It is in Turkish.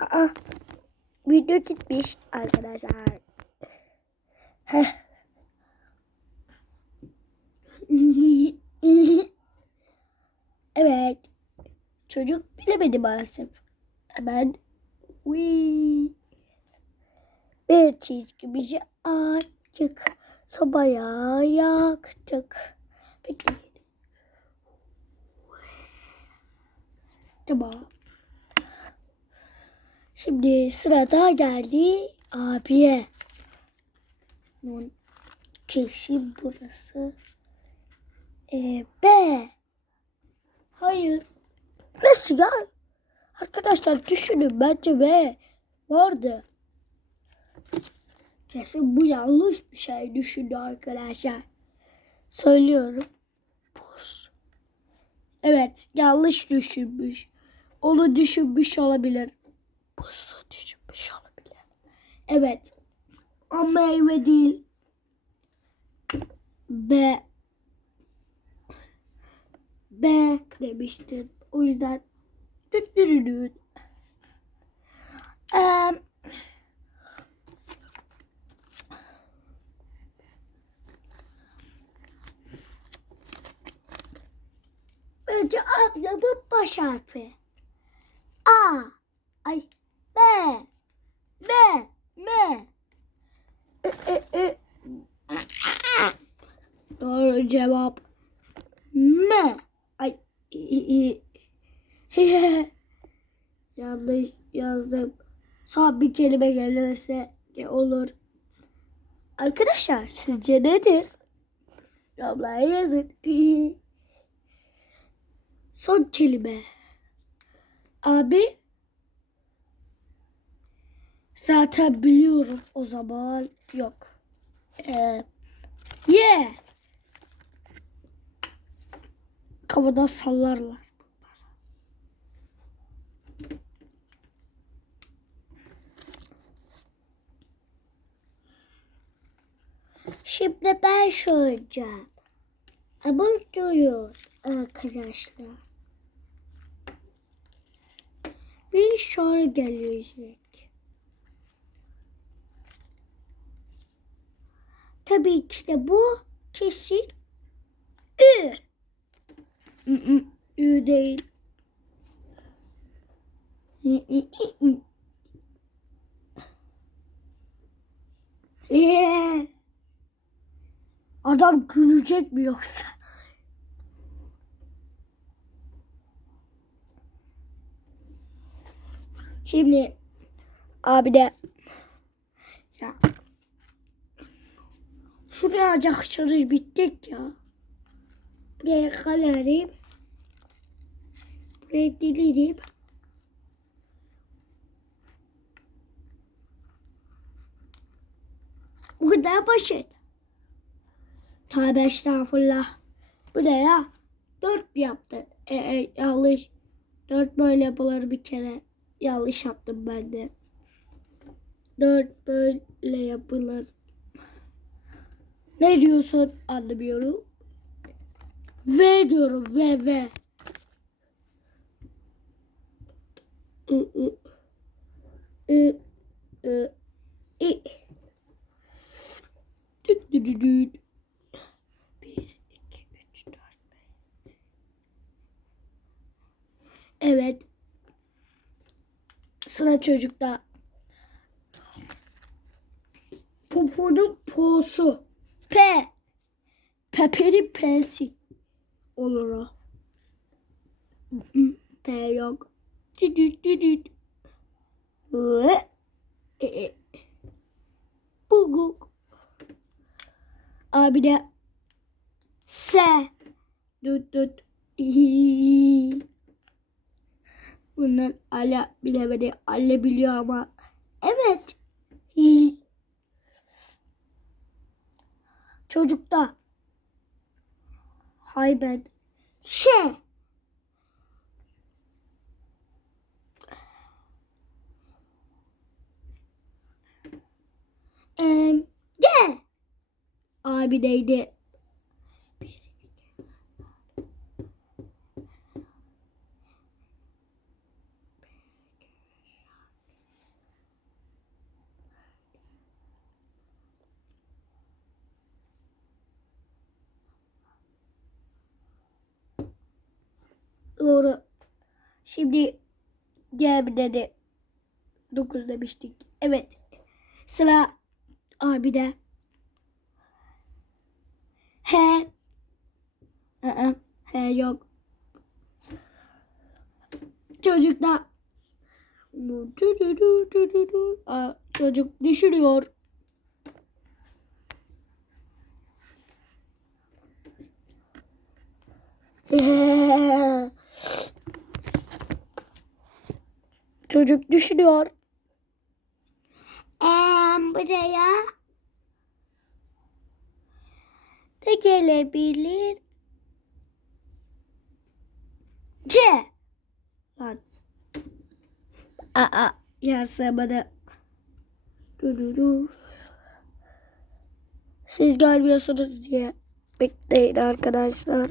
Aa, video gitmiş arkadaşlar. Evet. Çocuk bilemedi maalesef. Hemen Wii. Bir çizgimizi açtık. Sobaya yaktık. Peki. Tamam. Şimdi sırada geldi abiye. Bunun kesin burası. Ee, B. Hayır. Nasıl ya? Arkadaşlar düşünün bence B vardı. Kesin bu yanlış bir şey düşündü arkadaşlar. Söylüyorum. Buz. Evet yanlış düşünmüş. Onu düşünmüş olabilir. Buzu düşünmüş olabilir. Evet. Ama meyve değil. B. B demiştin. O yüzden düttürünün. Eee Önce ablamın baş harfi. A. Ay. B. M. M. E, e, e. Doğru cevap. M. Ay. Yanlış yazdım. Son bir kelime gelirse ne olur? Arkadaşlar sizce nedir? Yorumlara yazın. Son kelime. Abi zaten biliyorum o zaman yok. Ee, ye. Kafada sallarlar. Şimdi ben soracağım. Ama duyuyor arkadaşlar. Bir soru gelecek. Tabii ki de bu kesin Ü. Ü, değil. Ü, ü, ü, ü. Ee, Adam gülecek mi yoksa? Şimdi abi de ya şuraya açarız bittik ya. Buraya kalarım. Buraya gelirim. Bu kadar basit. Tövbe estağfurullah. Bu ne ya? Dört yaptın. E, e, yanlış. Dört böyle yapılır bir kere. Yanlış yaptım ben de. Dört böyle yapılır. Ne diyorsun anlamıyorum. V diyorum V V. I, I, I, I, I. Düt düt düt düt. Evet. Sıra çocukta. Poponun posu. P. Pepe'nin P'si. Olur o. P yok. Düdüt düdüt. E, e. Buguk. Abi de S. Dut dut. Bunlar ala bilemedi. Alle biliyor ama. Evet. Çocukta. Hay ben. Şey. Başka bir neydi? Doğru. Şimdi diğer de 9 demiştik. Evet. Sıra abide. He. Aa, he yok. Çocukta. Aa, Çocuk düşürüyor. Çocuk düşürüyor. Em buraya da gelebilir. C. Lan. Aa, yer sığmadı. Dururu. Siz gelmiyorsunuz diye bekleyin arkadaşlar.